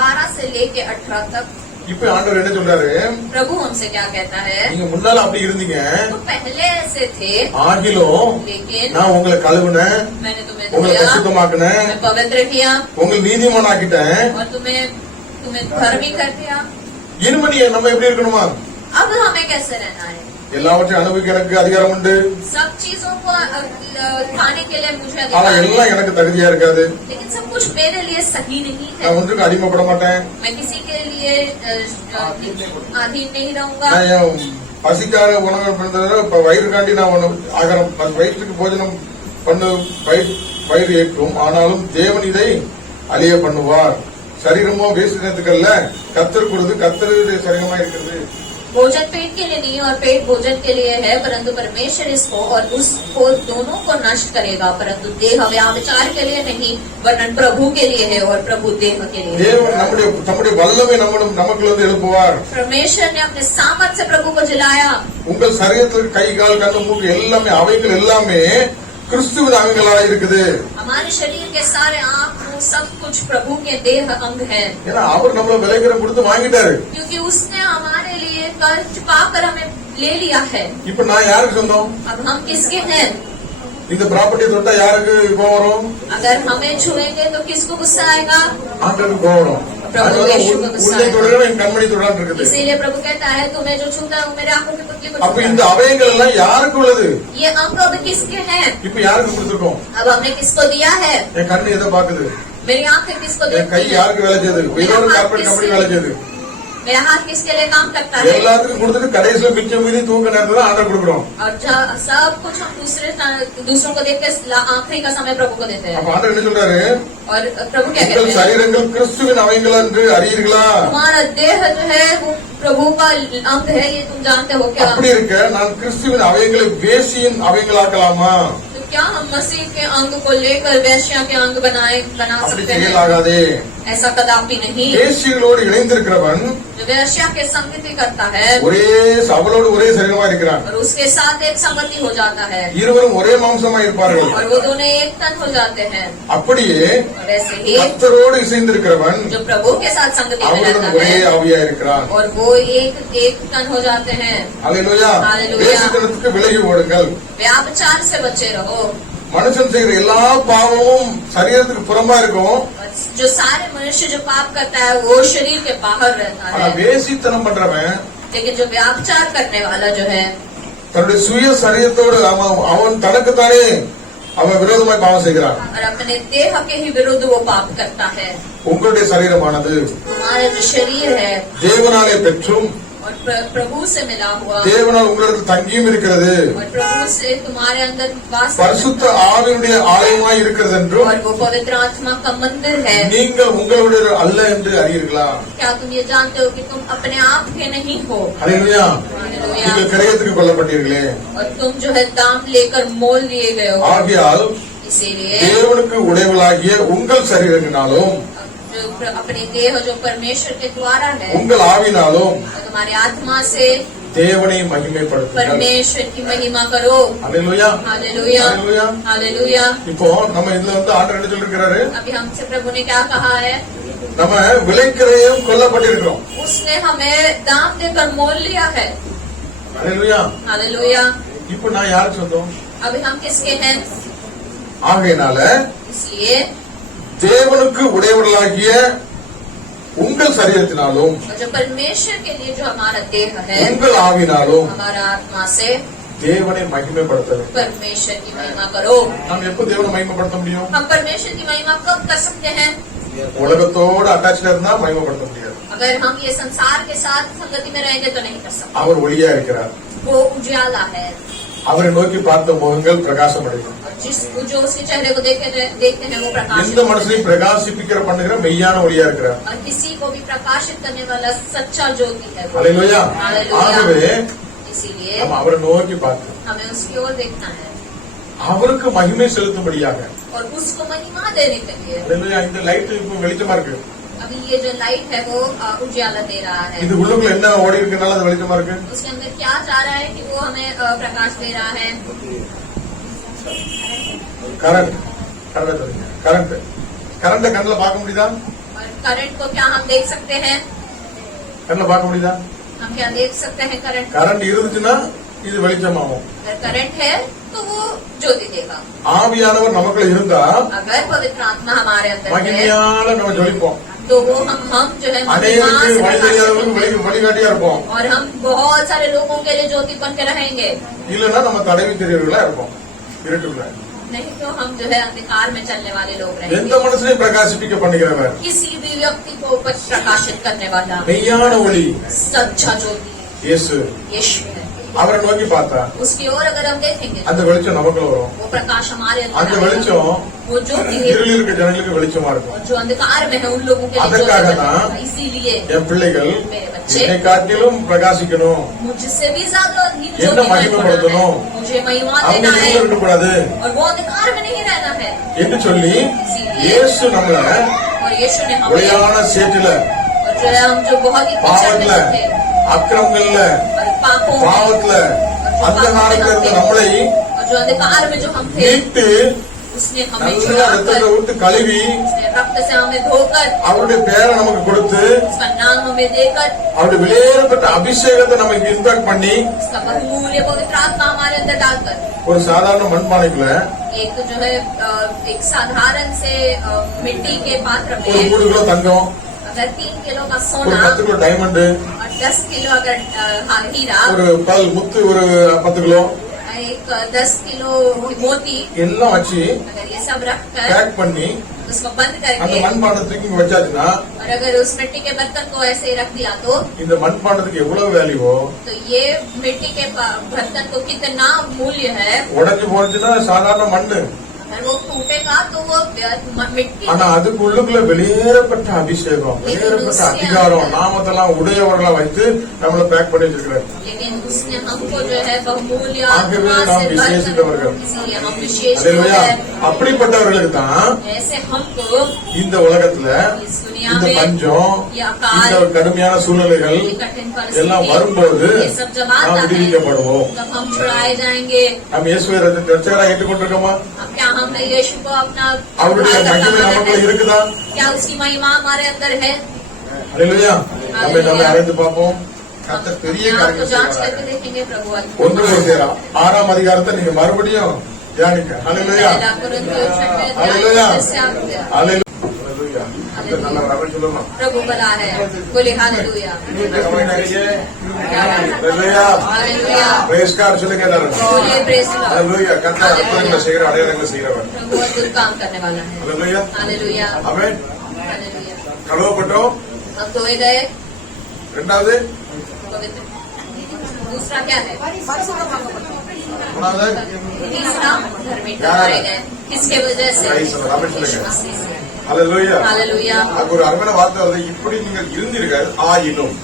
12 से लेके 18 तक இப்ப ஆண்டவர் என்ன சொல்றாரு, प्रभु हमसे क्या कहता है, நீங்க முன்னால அப்படி இருந்தீங்க, तो पहले ऐसे थे ஆகிலும் लेकिन நான் உங்களை கழுவுனேன், मैंने तुम्हें உங்களை धोया, பரிசுத்தமாக்குனேன், तुम्हें पवित्र किया உங்களை நீதிமான் ஆக்கிட்டேன். और तुम्हें धर्मी कर दिया। இனிமே நீ நம்ம எப்படி இருக்கணுமா? अब हमें कैसे रहना है? எல்லாவற்றையும் அனுபவிக்க எனக்கு அதிகாரம் உண்டு, सब चीजों को खाने के लिए मुझे ஆனா अधिकार எல்லாம் है, எனக்கு தகுதியா இருக்காது. लेकिन सब कुछ मेरे लिए सही नहीं है। நான் ஒன்றுக்கு அடிமைப்பட மாட்டேன். मैं किसी के लिए अधीन नहीं रहूंगा। நான் என் பசிக்காக உணவு பண்றத இப்ப வயிறுக்காண்டி நான் ஆகாரம் வயிற்றுக்கு போஜனம் பண்ணு வயிறு ஏற்றும். ஆனாலும் தேவன் இதை அழிய பண்ணுவார். சரீரமோ வேசினத்துக்கல்ல, கத்தர் கொடுத்து கத்தருடைய சரீரமா இருக்கிறது. भोजन पेट के लिए नहीं और पेट भोजन के लिए है, परंतु परमेश्वर इसको और उसको दोनों को नष्ट करेगा। परंतु देह व्याभिचार के लिए नहीं, वरन प्रभु के लिए है और प्रभु देह के लिए है। தேவன் நம்முடைய வல்லமை நமக்குள்ள வந்து எழுப்புவார். परमेश्वर ने अपने सामर्थ से प्रभु को जलाया। உங்கள் சரீரத்தில் கை கால் கண்ணு மூக்கு எல்லாமே அவைகள் எல்லாமே கிறிஸ்துவின் அங்கங்களா இருக்குது. हमारे शरीर के सारे आँख मुंह सब कुछ प्रभु के देह अंग है, ஏன்னா அவர் நம்மள விலைக்கரம் கொடுத்து வாங்கிட்டாரு. क्योंकि उसने हमारे लिए कर्ज पाकर हमें ले लिया है। இப்ப நான் யாருக்கு சொந்தம்? अब हम किसके हैं? இந்த ப்ராப்பர்ட்டி தொட்டா யாருக்கு கோவம் வரும்? अगर हमें छुएंगे तो किसको गुस्सा आएगा? ஆண்டவருக்கு கோவம் வரும். உள்ளே தொடர என் கண்மணி தொடான் இருக்குது. इसीलिए प्रभु कहता है तुम्हें जो छूता है वो मेरे आंखों की पुतली को அப்ப छूता இந்த है। அவைகள் எல்லாம் யாருக்கு உள்ளது? ये अंग अब किसके हैं? இப்ப யாருக்கு கொடுத்துருக்கோம்? अब हमने किसको दिया है? என் கண்ணு எதை பாக்குது? मेरी आंखें किसको என் கை देखती है? யாருக்கு வேலை செய்யுது? ஏதோ ஒரு கார்பரேட் கம்பெனி வேலை செய்யுது. मेरा हाथ किसके लिए काम करता है? எல்லாத்துக்கும் கொடுத்துட்டு கடைசியில மிச்சம் மீதி தூக்க நேரத்துல தான் ஆர்டர் கொடுக்குறோம். और सब कुछ हम दूसरों को देख के आखिरी का समय प्रभु को देते हैं। அப்ப ஆண்டவர் என்ன சொல்றாரு? और प्रभु क्या உங்கள் कहते हैं? சரீரங்கள் கிறிஸ்துவின் அவைகள் என்று அறியீர்களா? तुम्हारा देह जो है वो प्रभु का अंग है, ये तुम जानते हो क्या? அப்படி இருக்க நான் கிறிஸ்துவின் அவைகளை வேசியின் அவைகளாக்கலாமா? तो क्या हम मसीह के अंग को लेकर वैश्या के अंग बना அப்படி सकते हैं? செய்யலாகாதே. ऐसा कदापि नहीं। வேசிகளோடு இணைந்திருக்கிறவன் जो वैश्या के संगति करता है ஒரே அவளோடு ஒரே சரீரமா இருக்கிறான். और उसके साथ एक संगति हो जाता है இருவரும் ஒரே மாம்சமா இருப்பார்கள். और वो दोनों एक तन हो जाते हैं। அப்படியே और वैसे ही கர்த்தரோடு இசைந்திருக்கிறவன் जो प्रभु के साथ संगति में அவருடன் रहता ஒரே है ஆவியா இருக்கிறான். और वो एक तन हो जाते हैं। அல்லேலூயா. ஹalleluya. வேசித்தனத்துக்கு விலகி ஓடுங்கள். व्याभिचार से बचे रहो। மனுஷன் செய்கிற எல்லா பாவமும் சரீரத்துக்கு புறம்பா இருக்கும். जो सारे मनुष्य जो पाप करता है वो शरीर के बाहर रहता ஆனா है, வேசித்தனம் பண்றவன் लेकिन जो व्याभिचार करने वाला जो है தன்னுடைய சுய சரீரத்தோடு அவன் தனக்குத்தானே அவன் விரோதமாய் பாவம் செய்கிறான். और अपने देह के ही विरुद्ध वो पाप करता है। உங்களுடைய சரீரமானது तुम्हारा जो शरीर है தேவனாலே பெற்றும் और प्रभु से मिला हुआ தேவனால் உங்களிடத்தில் தங்கியும் இருக்கிறது, और प्रभु से तुम्हारे अंदर वास பரிசுத்த ஆவியினுடைய ஆலயமாய் இருக்கிறது என்றும் और वो पवित्र आत्मा का मंदिर है। நீங்கள் உங்களுடைய அல்ல என்று அறியீர்களா? क्या तुम ये जानते हो कि तुम अपने आप के नहीं हो? அல்லேலூயா. हालेलुया। நீங்கள் கிரயத்துக்கு கொல்லப்பட்டீர்களே. और तुम जो है दाम लेकर मोल लिए गए हो। ஆகையால் इसीलिए தேவனுக்கு உடையவளாகிய உங்கள் சரீரத்தினாலும் जो अपने देह जो परमेश्वर के द्वारा है உங்கள் ஆவினாலும் और तुम्हारी आत्मा से தேவனை மகிமைப்படுத்துங்கள். परमेश्वर की महिमा करो। அல்லேலூயா. हालेलुया அல்லேலூயா. हालेलुया। இப்போ நம்ம இதுல வந்து ஆண்டவர் என்ன சொல்லிருக்கிறாரு? अभी हमसे प्रभु ने क्या कहा है? நம்ம விலைக்கிரயம் கொல்லப்பட்டிருக்கிறோம். उसने हमें दाम देकर मोल लिया है। அல்லேலூயா. हालेलुया। இப்போ நான் யாருக்கு சொந்தம்? अभी हम किसके हैं? ஆகையினால इसलिए தேவனுக்கு உடையவர்களாகிய உங்கள் சரீரத்தினாலும் और जो परमेश्वर के लिए जो हमारा देह है உங்கள் ஆவினாலும் हमारा आत्मा से தேவனை மகிமைப்படுத்த வேண்டும். परमेश्वर की महिमा करो। நாம் எப்ப தேவனை மகிமைப்படுத்த முடியும்? हम परमेश्वर की महिमा कब कर सकते हैं? உலகத்தோடு அட்டாச்டா இருந்தா மகிமைப்படுத்த முடியாது. अगर हम ये संसार के साथ संगति में रहेंगे तो नहीं कर सकते। அவர் ஒளியா இருக்கிறார். वो उजाला है அவரை நோக்கி பார்த்த முகங்கள் பிரகாசம் அடையும். और जो उसके चेहरे को देखते हैं वो प्रकाशित எந்த மனுஷனையும் பிரகாசிப்பிக்கிற பண்ணுகிற மெய்யான ஒளியா இருக்கிறார். और किसी को भी प्रकाशित करने वाला सच्चा ज्योति है वो। அல்லேலூயா. हालेलुया। ஆகவே इसीलिए நம்ம அவரை நோக்கி பார்த்து हमें उसकी ओर देखना है அவருக்கு மகிமை செலுத்தும்படியாக. और उसको महिमा देने के लिए। அல்லேலூயா. இந்த லைட் இப்ப வெளிச்சமா இருக்கு. अभी ये जो लाइट है वो उजाला दे रहा है। இது உள்ளுக்குள்ள என்ன ஓடி இருக்கனால அது வெளிச்சமா இருக்கு. उसके अंदर क्या जा रहा है कि वो हमें प्रकाश दे रहा है? கரண்ட் கரண்ட் கரண்ட கண்ணுல பார்க்க முடியுதா? और करंट को क्या हम देख सकते हैं? கண்ணில் பார்க்க முடியுதா? हम क्या देख सकते हैं करंट? கரண்ட் இருந்துச்சுன்னா இது வெளிச்சமாகும். अगर करंट है तो वो ज्योति देगा. ஆவியானவர் நமக்குள்ள இருந்தா अगर पवित्र आत्मा हमारे अंदर है மகிமையால நம்ம ஜொலிப்போம். तो वो हम जो है அநேகருக்கு महिमा से வழி प्रकाशित தெரியாதவங்களுக்கு होंगे. வழிகாட்டியா இருப்போம். और हम बहुत सारे लोगों के लिए ज्योति बन के रहेंगे. இல்லன்னா நம்ம தடவி தெரியவர்களா இருப்போம், இருட்டுல. नहीं तो हम जो है अंधकार में चलने वाले लोग எந்த रहेंगे. மனுஷனையும் பிரகாசிப்பிக்க பண்ணுகிறவர், किसी भी व्यक्ति को प्रकाशित करने वाला மெய்யான ஒளி सच्चा ज्योति இயேசு. यीशु है. அவரை நோக்கி பார்த்தா उसकी ओर अगर हम देखेंगे அந்த வெளிச்சம் நமக்குள்ள வரும். वो प्रकाश हमारे அந்த अंदर आएगा. வெளிச்சம் वो ज्योति है இருளில் இருக்க ஜனங்களுக்கு வெளிச்சமா இருக்கும். और जो अंधकार में है उन लोगों के लिए அதற்காக ज्योति தான் बनेगा. इसीलिए என் பிள்ளைகள் मेरे बच्चे என்னை காட்டிலும் பிரகாசிக்கணும், मुझसे भी ज्यादा ही என்ன ज्योति में மகிமைப்படுத்தணும், बनाना है. मुझे महिमा அவங்க देना है இருக்கக்கூடாது और वो अंधकार में नहीं रहना है. என்று சொல்லி இயேசு நம்மள और यीशु ने हमें ஒளியான சேற்றில, और जो है हम जो बहुत ही पिछड़ में பாவத்துல, थे அக்கிரமங்கள்ல, और पापों में பாவத்துல அந்த நாளுக்கு இருந்த நம்மளை और जो अंधकार में जो हम थे மீட்டு उसने हमें நல்ல छुड़ाकर ரத்தத்தை விட்டு கழுவி उसने रक्त से हमें धोकर அவருடைய பேரை நமக்கு கொடுத்து उसका नाम हमें देकर அவருடைய வெளியேறப்பட்ட அபிஷேகத்தை நமக்கு இன்பாக்ட் பண்ணி उसका बहुमूल्य पवित्र आत्मा हमारे अंदर डालकर ஒரு சாதாரண மண்பானைக்குள்ள एक जो है एक साधारण से मिट्टी के पात्र ஒரு में 3 கிலோ தங்கம், अगर 3 किलो का ஒரு सोना 10 கிலோ டைமண்ட், और 10 किलो अगर हीरा ஒரு பல் முத்து ஒரு 10 கிலோ एक 10 किलो मोती எல்லாம் வச்சு अगर ये सब रख कर பேக் பண்ணி उसको बंद அந்த करके மண்பானை தூக்கி இங்க வச்சாச்சுன்னா और अगर उस मिट्टी के बर्तन को ऐसे ही रख दिया இந்த மண்பானத்துக்கு எவ்வளவு வேல்யூவோ, तो ये मिट्टी के बर्तन को कितना मूल्य है. உடைஞ்சு போச்சுன்னா சாதாரண மண்ணு, अगर वो टूटेगा तो वो मिट्टी ஆனா அதுக்கு உள்ளுக்குள்ள வெளியேறப்பட்ட அபிஷேகம், வெளியேறப்பட்ட அதிகாரம், நாமத்தெல்லாம் உடையவர்களா வைத்து நம்மள பேக் பண்ணி வச்சிருக்கிறார். लेकिन उसने हमको जो है बहुमूल्य ஆகவே आत्मा நாம் से விசேஷித்தவர்கள். इसीलिए हम विशेष लोग அல்லேலூயா. हैं. அப்படிப்பட்டவர்களுக்கு தான் ऐसे हमको இந்த உலகத்துல इस दुनिया இந்த में பஞ்சம், ये இந்த अकाल, கடுமையான சூழ்நிலைகள் ये कठिन எல்லாம் परिस्थिति, வரும்போது ये सब जब நாம் आता है விடுவிக்கப்படுவோம். तब हम छुड़ाए जाएंगे. நாம் இயேசுவை ரட்சகராக ஏற்றுக்கொண்டிருக்கோமா? अब क्या हमने यीशु को अपना அவருடைய उद्धारकर्ता மகிமை माना நமக்குள்ள है? இருக்குதா? क्या उसकी महिमा हमारे अंदर है? அல்லேலூயா. நம்மை அறிந்து பார்ப்போம். கர்த்தர் பெரிய अपने आप को காரியங்கள் जांच செய்வார். करके देखेंगे प्रभु. 1 கொரிந்தியர் 6ஆம் அதிகாரத்தை நீங்க மறுபடியும் தியானிக்க. அல்லேலூயா. पहला कुरिन्थियों 6वें अध्याय அல்லேலூயா. में से आप அல்லேலூயா. கர்த்தர் நல்ல வரவே சொல்லுமா. प्रभु बना है. बोले हालेलुया. அல்லேலூயா. हालेलुया. பிரேஸ் கார்டு சொல்லுங்க எல்லாரும். बोले प्रेज लॉर्ड. அல்லேலூயா. கர்த்தர் அற்புதங்களை செய்கிற, அடையாளங்களை செய்கிறவர். प्रभु अद्भुत काम करने वाला है. அல்லேலூயா. हालेलुया. ஆமென். हालेलुया. கழுவப்பட்டோம். हम धोए गए. இரண்டாவது, पवित्र. दूसरा क्या है? மூணாவது, तीसरा धर्मी ठहराए गए. किसके वजह से? Praise the Lord. यीशु मसीह से. அல்லேலூயா. हालेलुया. அதுக்கு ஒரு அருமையான வார்த்தை வருது. இப்படி நீங்கள் இருந்தீர்கள் ஆயினும்.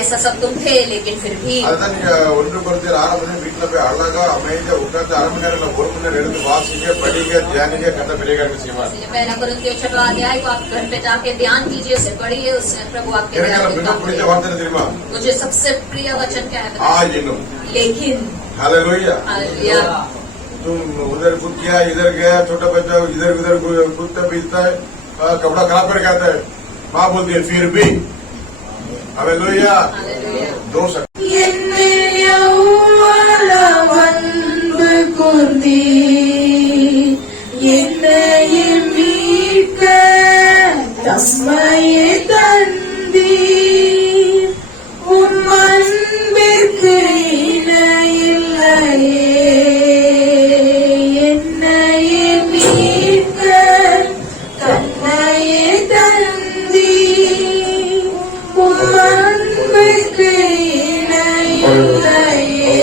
ऐसा सब तुम थे लेकिन फिर भी. அதுதான் நீங்க 1 கொரிந்தியர் 6ஆம் அதிகாரம் வீட்டுல போய் அழகா அமைதியா உட்கார்ந்து 1/2 மணி நேரம் 1 மணி நேரம் எடுத்து வாசிங்க, படிங்க, தியானிங்க. கர்த்தர் பெரிய காரியங்கள் செய்வார். पहला कुरिन्थियों 6वां अध्याय को आप घर पे जाके ध्यान कीजिए, उसे पढ़िए, उससे प्रभु आपके எனக்கு ध्यान மிக काम பிடிச்ச करेगा. வார்த்தை என்ன தெரியுமா? मुझे सबसे प्रिय वचन क्या है? ஆயினும். लेकिन. हालेलुया. हालेलुया. तुम उधर कूद गया, इधर गया, छोटा बच्चा इधर उधर कूदता पीटता है, कपड़ा खराब कर कहता है, माँ बोलती है फिर भी. हालेलुया. हालेलुया. 2 सेकंड. என்னை எவ்வளவு அன்பு கூர்ந்தீ, என்னை மீட்க தஸ்மையை தந்தீர். உம் அன்பிற்கு இணையில்லையே, என்னை மீட்க தன்மையை தந்தீர். உம் அன்பிற்கு இணையில்லையே,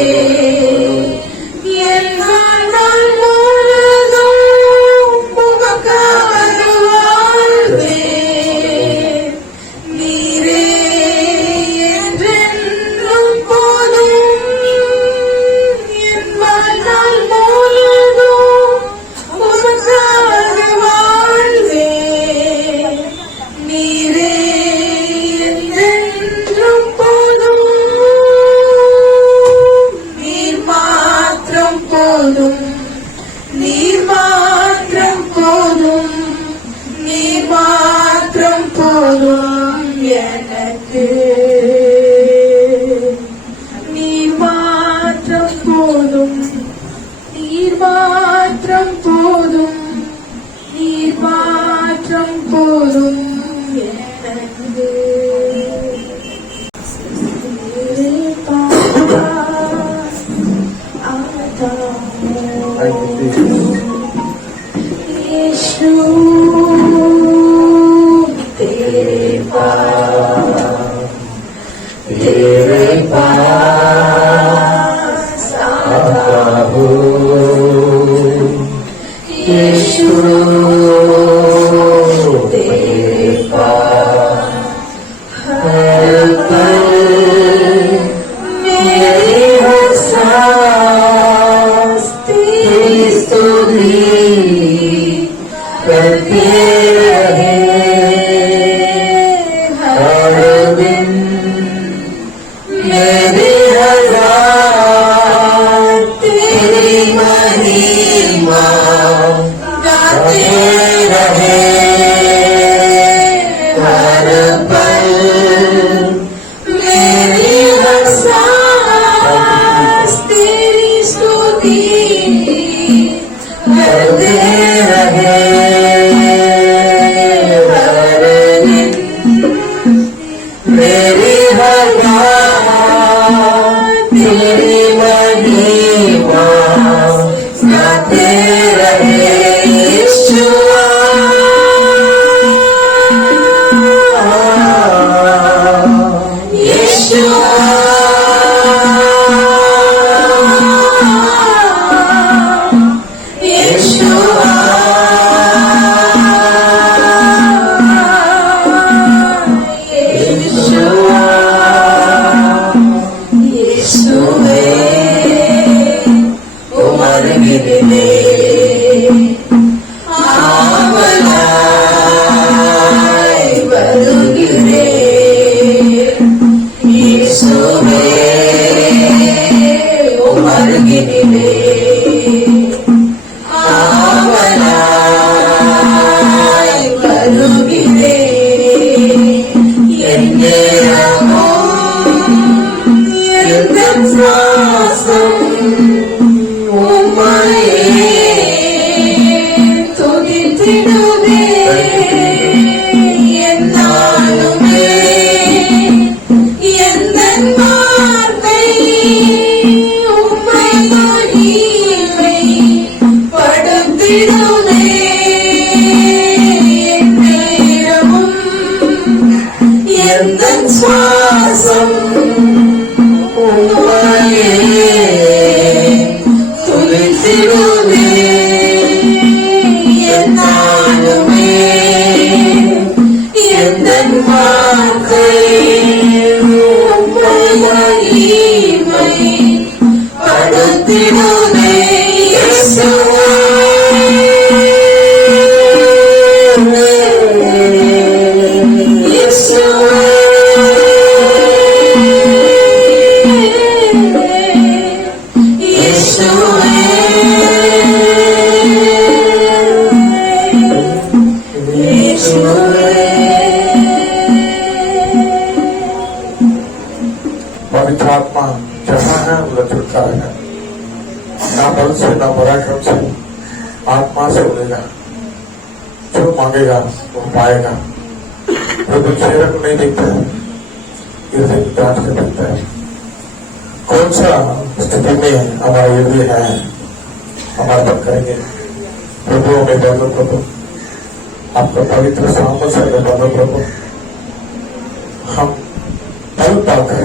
என் வாழ்நாள் முழுதும் உமக்காக வாழ்வேன். நீரே என்றென்றும் போதும், என் வாழ்நாள் முழுதும் உமக்காக வாழ்வேன். நீரே என்றென்றும் போதும், நீர் மாத்திரம் போதும், நீர் மாத்திரம் போதும், நீர் மாத்திரம் போதும் எனக்கு. போதும் எனக்கு. यीशु तेरे पास आता हूँ, यीशु तेरे पास हर पल मेरी हर सांस तेरी स्तुति करते रहे हर दिन मेरी हर रात तेरी महिमा गाते रहे हर पल मेरी हर सांस तेरी स्तुति करते रहे हर दिन मेरी हर बात तेरी महिमा गाते रहे यीशुआ पवित्र आत्मा जहाँ है उधर छुटका है, ना बल से ना पराक्रम से, आत्मा से उड़ेगा। जो मांगेगा वो पाएगा। प्रभु चेहरे को नहीं देखता है, हृदय की जांच कर देखता है। कौन सा स्थिति में हमारा हृदय है, हमारे बात करेंगे। प्रभु हमें बदलो प्रभु, आपका पवित्र सामर्थ से हमें बदलो प्रभु। हम बल पाकर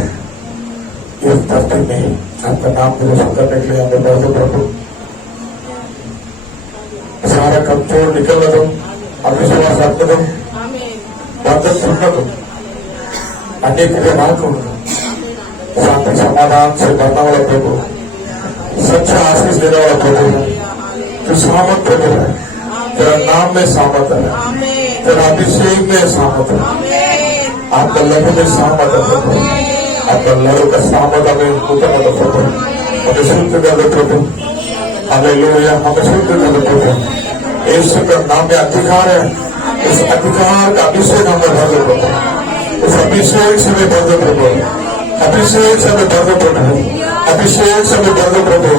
इस धरती में आपका नाम रोशन करने के लिए हमें बदलो प्रभु। सारा कमजोर निकल दो, अविश्वास रख दो, बंधन सुन दो, अनेक व्यवहार को शांति समाधान से भरने वाला प्रभु, सच्चा आशीष देने वाला प्रभु है। जो सामर्थ प्रभु है, तेरा नाम में सामर्थ है, तेरा अभिषेक में सामर्थ है, आपका लहू में सामर्थ है प्रभु, आपका लहू का सामर्थ हमें ऊपर मत प्रभु, हमें शुद्ध कर दो प्रभु, हालेलुया, हमें शुद्ध कर दो प्रभु। यीशु का नाम में अधिकार है, उस अधिकार का अभिषेक हमें भर दो प्रभु, उस अभिषेक से हमें भर दो प्रभु, अभिषेक से हमें भर दो प्रभु। अभिषेक से हमें भर दो प्रभु।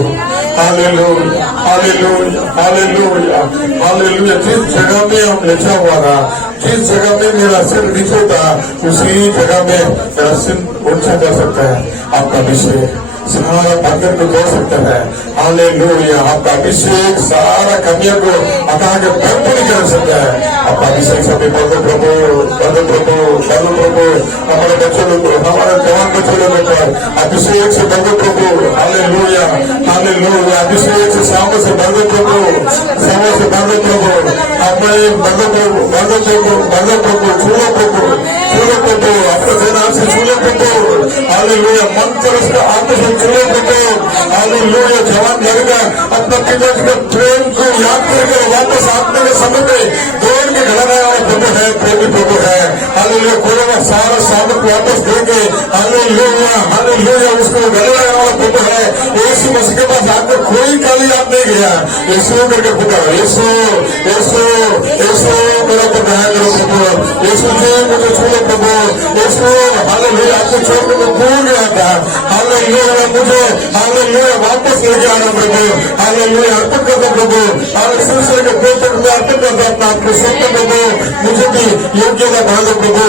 Hallelujah, hallelujah, hallelujah, hallelujah. जिस जगह में हम लिखा हुआ था, जिस जगह में मेरा सिर नीचे था, उसी जगह में मेरा सिर ऊंचा कर सकता है आपका अभिषेक। सारा बंधन को तोड़ सकता है। हालेलुया, आपका अभिषेक सारा कमियों को हटा के भरपूरी कर सकता है। आपका अभिषेक सभी बंधु प्रभु, बंधु प्रभु, बंधु प्रभु, हमारे बच्चों को, हमारे जवान बच्चों पर अभिषेक से बंधु प्रभु। Hallelujah, hallelujah. अभिषेक से सामने से बंधु प्रभु, सामने से बंधु प्रभु, हमें बंधु प्रभु, बंधु प्रभु, बंधु प्रभु, छूलो प्रभु, छूलो प्रभु, अपने सेना से छूलो प्रभु। हालेलुया, मंत्र उसका आत्मा से छूलो प्रभु। हालेलुया, जवान लड़का अपना पिता के प्रेम को याद करके वापस आत्मा के समय में दौड़ के घड़ाने वाला प्रभु है, प्रेमी प्रभु है। हालेलुया, कोरोना सारा सामर्थ वापस देंगे। हालेलुया, हालेलुया, उसको घड़ाने वाला प्रभु है। यीशु मसीह के पास आकर कोई खाली हाथ नहीं गया। यीशु करके पुकारो, यीशु, यीशु, यीशु मेरा प्रभु है, मेरा प्रभु। यीशु जी मुझे छूलो प्रभु। यीशु, हालेलुया, आपको छोड़ने में भूल गया था। हालेलुया, मुझे हालेलुया वापस लेके आना प्रभु। हालेलुया, अर्पण कर दो प्रभु। हालेलुया के पेट में अर्पण कर दो अपना आपको सत्य प्रभु। मुझे भी योग्यता बढ़ा दो प्रभु।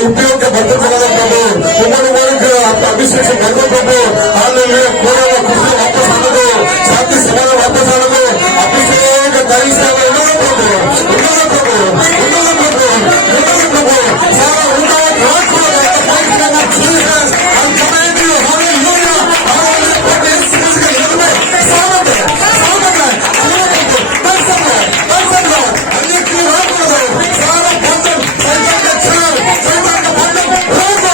उपयोग के बर्तन चला दो प्रभु। उम्र के आपका अभिषेक से भर दो प्रभु। हालेलुया, पूरा खुशी वापस आने दो, शांति सभा वापस आने दो। अभिषेक का दाई से प्रभु, उन्होंने प्रभु, उन्होंने प्रभु, उन्होंने प्रभु, सारा उन्होंने रात को Jesus, I'm coming to you. Hallelujah. Hallelujah. This is the element. Sabat hai. That's all. अन्य की बात करो। सारा बंधन, शैतान का छाल, शैतान का बंधन रोक दो।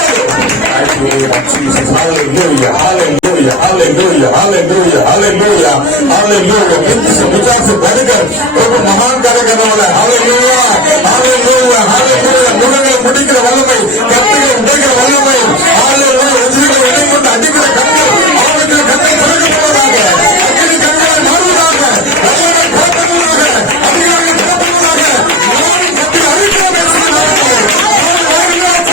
Jesus, hallelujah, hallelujah, hallelujah, hallelujah, hallelujah, hallelujah. Hind से विचार से बढ़कर प्रभु महान कार्य करने वाला है। Hallelujah, hallelujah, hallelujah. मुड़ने मुड़ीकर वल्लमै, कत्तिकर उड़ेकर वल्लमै। Hallelujah. उजलीकर उड़ेकर अड्डीकर कत्तिकर, आवकर कत्तिकर चलकर बोलागा है। अग्नि कंकर मारूंगा है। भगवान खोपन बोलागा है। अग्नि कंकर खोपन बोलागा है। भगवान कत्तिकर हरिकर बेचने वाला है। हallelujah.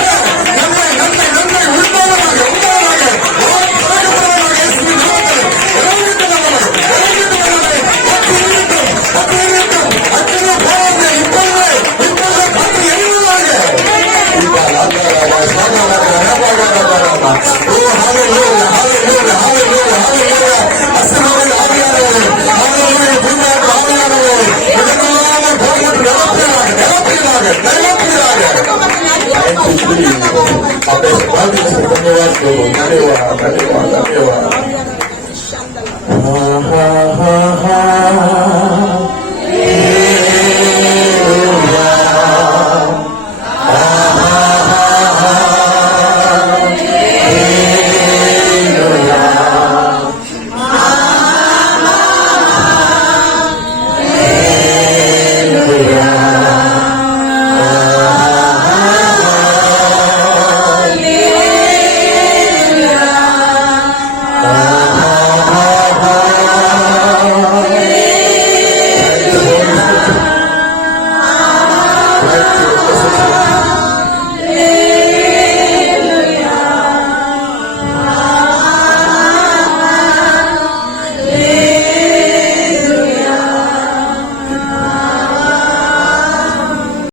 नन्हे नन्हे नन्हे उड़ने वाला है। भगवान खोपन बोलागा है। इसमें नाम है। उड़ने वाला है। उड़ने वाला है। अग्नि भाव में इपल भाग यही वाला है। Oh, hallelujah, hallelujah, hallelujah, hallelujah. Asmani hallelujah, hallelujah. Buddha hallelujah. Buddha hallelujah. Thank you, Jesus.